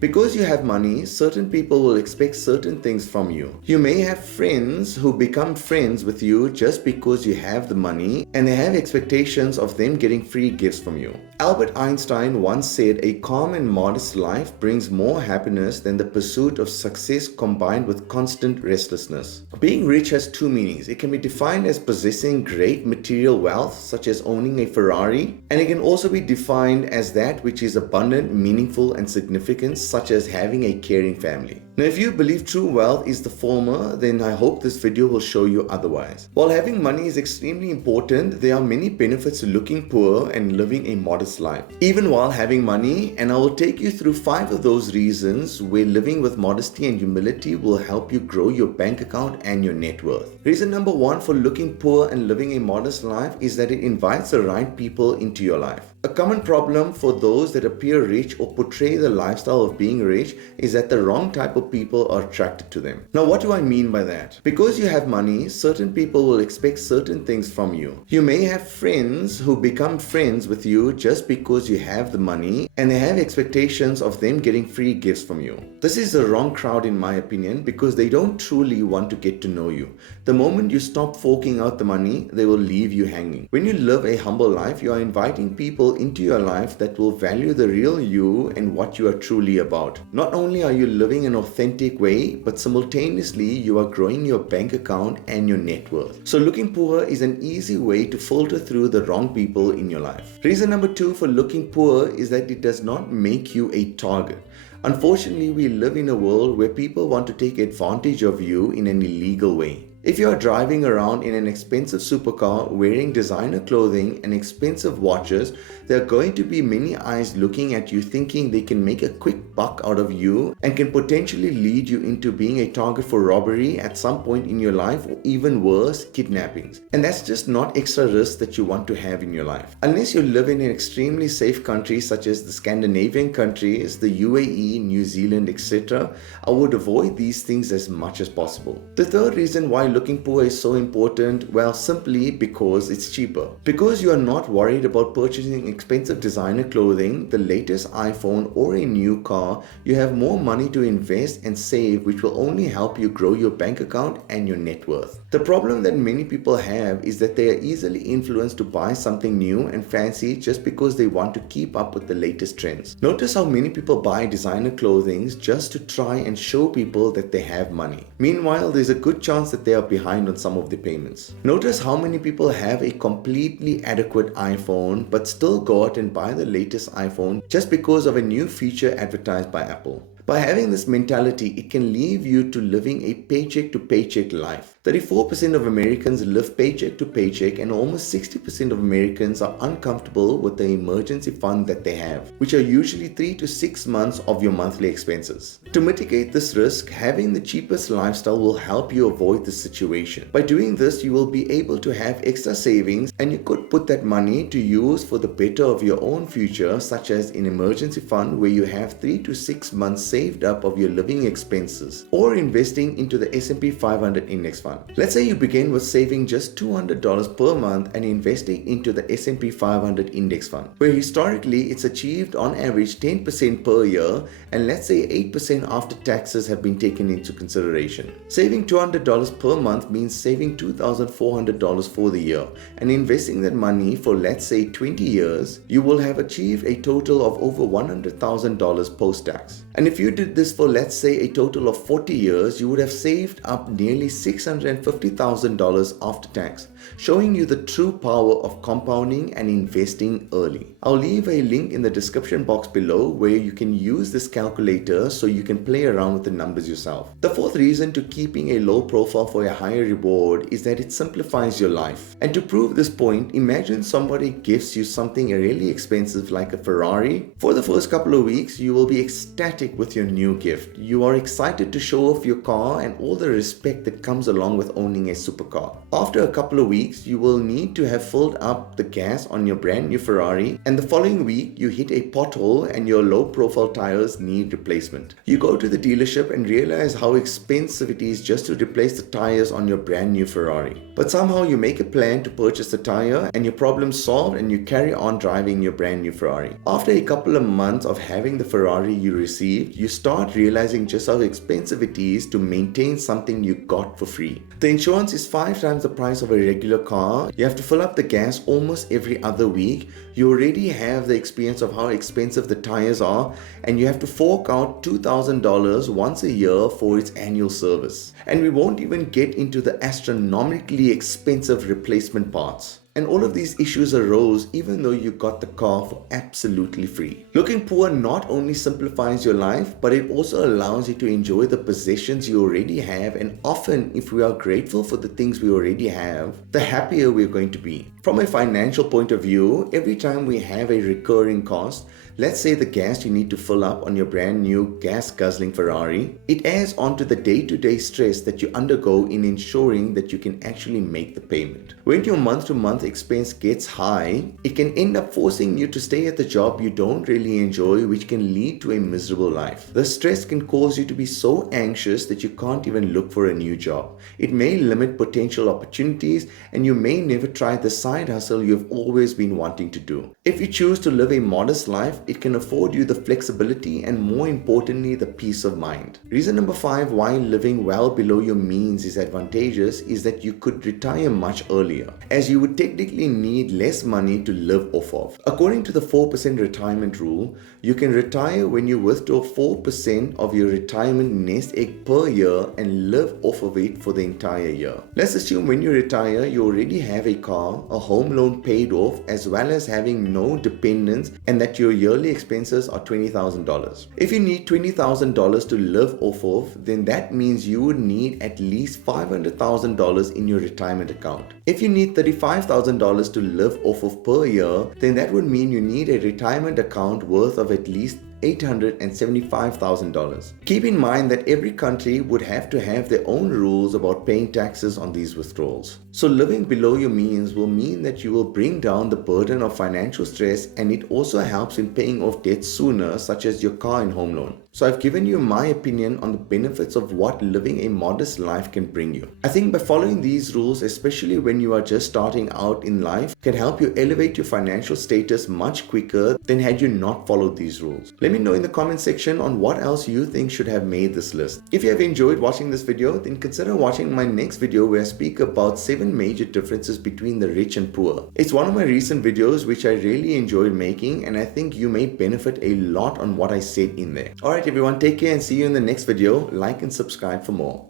Because you have money, certain people will expect certain things from you. You may have friends who become friends with you just because you have the money and they have expectations of them getting free gifts from you. Albert Einstein once said, "A calm and modest life brings more happiness than the pursuit of success combined with constant restlessness." Being rich has two meanings. It can be defined as possessing great material wealth, such as owning a Ferrari, and it can also be defined as that which is abundant, meaningful, and significant, such as having a caring family. Now, if you believe true wealth is the former, then I hope this video will show you otherwise. While having money is extremely important, there are many benefits to looking poor and living a modest life, even while having money, and I will take you through 5 of those reasons where living with modesty and humility will help you grow your bank account and your net worth. Reason number 1 for looking poor and living a modest life is that it invites the right people into your life. A common problem for those that appear rich or portray the lifestyle of being rich is that the wrong type of people are attracted to them. Now, what do I mean by that? Because you have money, certain people will expect certain things from you. You may have friends who become friends with you just because you have the money and they have expectations of them getting free gifts from you. This is the wrong crowd in my opinion, because they don't truly want to get to know you. The moment you stop forking out the money, they will leave you hanging. When you live a humble life, you are inviting people into your life that will value the real you and what you are truly about. Not only are you living an authentic way, but simultaneously you are growing your bank account and your net worth. So looking poor is an easy way to filter through the wrong people in your life. Reason number 2 for looking poor is that it does not make you a target. Unfortunately, we live in a world where people want to take advantage of you in an illegal way. If you are driving around in an expensive supercar, wearing designer clothing and expensive watches, there are going to be many eyes looking at you thinking they can make a quick buck out of you and can potentially lead you into being a target for robbery at some point in your life, or even worse, kidnappings. And that's just not extra risk that you want to have in your life. Unless you live in an extremely safe country such as the Scandinavian countries, the UAE, New Zealand, etc., I would avoid these things as much as possible. The third reason why looking poor is so important, well, simply because it's cheaper. Because you are not worried about purchasing expensive designer clothing, the latest iPhone, or a new car, you have more money to invest and save, which will only help you grow your bank account and your net worth. The problem that many people have is that they are easily influenced to buy something new and fancy just because they want to keep up with the latest trends. Notice how many people buy designer clothing just to try and show people that they have money. Meanwhile, there's a good chance that they are behind on some of the payments. Notice how many people have a completely adequate iPhone but still go out and buy the latest iPhone just because of a new feature advertised by Apple. By having this mentality, it can leave you to living a paycheck to paycheck life. 34% of Americans live paycheck to paycheck, and almost 60% of Americans are uncomfortable with the emergency fund that they have, which are usually 3 to 6 months of your monthly expenses. To mitigate this risk, having the cheapest lifestyle will help you avoid this situation. By doing this, you will be able to have extra savings, and you could put that money to use for the better of your own future, such as an emergency fund where you have 3 to 6 months saved up of your living expenses, or investing into the S&P 500 index fund. Let's say you begin with saving just $200 per month and investing into the S&P 500 index fund, where historically it's achieved on average 10% per year, and let's say 8% after taxes have been taken into consideration. Saving $200 per month means saving $2,400 for the year, and investing that money for, let's say, 20 years, you will have achieved a total of over $100,000 post-tax. And if you did this for, let's say, a total of 40 years, you would have saved up nearly $650,000 after tax, showing you the true power of compounding and investing early. I'll leave a link in the description box below where you can use this calculator so you can play around with the numbers yourself. The fourth reason to keeping a low profile for a higher reward is that it simplifies your life. And to prove this point, imagine somebody gives you something really expensive like a Ferrari. For the first couple of weeks, you will be ecstatic with your new gift. You are excited to show off your car and all the respect that comes along with owning a supercar. After a couple of weeks, you will need to have filled up the gas on your brand new Ferrari, and the following week you hit a pothole and your low profile tires need replacement. You go to the dealership and realize how expensive it is just to replace the tires on your brand new Ferrari. But somehow you make a plan to purchase the tire and your problem's solved, and you carry on driving your brand new Ferrari. After a couple of months of having the Ferrari you received, you you start realizing just how expensive it is to maintain something you got for free. The insurance is 5 times the price of a regular car. You have to fill up the gas almost every other week. You already have the experience of how expensive the tires are, and you have to fork out $2,000 once a year for its annual service. And we won't even get into the astronomically expensive replacement parts. And all of these issues arose even though you got the car for absolutely free. Looking poor not only simplifies your life, but it also allows you to enjoy the possessions you already have, and often if we are grateful for the things we already have, the happier we're going to be. From a financial point of view, every time we have a recurring cost, let's say the gas you need to fill up on your brand new gas guzzling Ferrari, it adds on to the day-to-day stress that you undergo in ensuring that you can actually make the payment. When your month-to-month expense gets high, it can end up forcing you to stay at the job you don't really enjoy, which can lead to a miserable life. The stress can cause you to be so anxious that you can't even look for a new job. It may limit potential opportunities, and you may never try the side hustle you've always been wanting to do. If you choose to live a modest life, it can afford you the flexibility and, more importantly, the peace of mind. Reason number 5 why living well below your means is advantageous is that you could retire much earlier, as you would technically need less money to live off of. According to the 4% retirement rule, you can retire when you withdraw 4% of your retirement nest egg per year and live off of it for the entire year. Let's assume when you retire, you already have a car, a home loan paid off, as well as having no dependents, and that your yearly expenses are $20,000. If you need $20,000 to live off of, then that means you would need at least $500,000 in your retirement account. If you need $35,000 to live off of per year, then that would mean you need a retirement account worth of at least $875,000. Keep in mind that every country would have to have their own rules about paying taxes on these withdrawals. So living below your means will mean that you will bring down the burden of financial stress, and it also helps in paying off debts sooner, such as your car and home loan. So I've given you my opinion on the benefits of what living a modest life can bring you. I think by following these rules, especially when you are just starting out in life, can help you elevate your financial status much quicker than had you not followed these rules. Let me know in the comment section on what else you think should have made this list. If you have enjoyed watching this video, then consider watching my next video where I speak about 7 major differences between the rich and poor. It's one of my recent videos which I really enjoyed making, and I think you may benefit a lot on what I said in there. Alright everyone, take care and see you in the next video. Like and subscribe for more.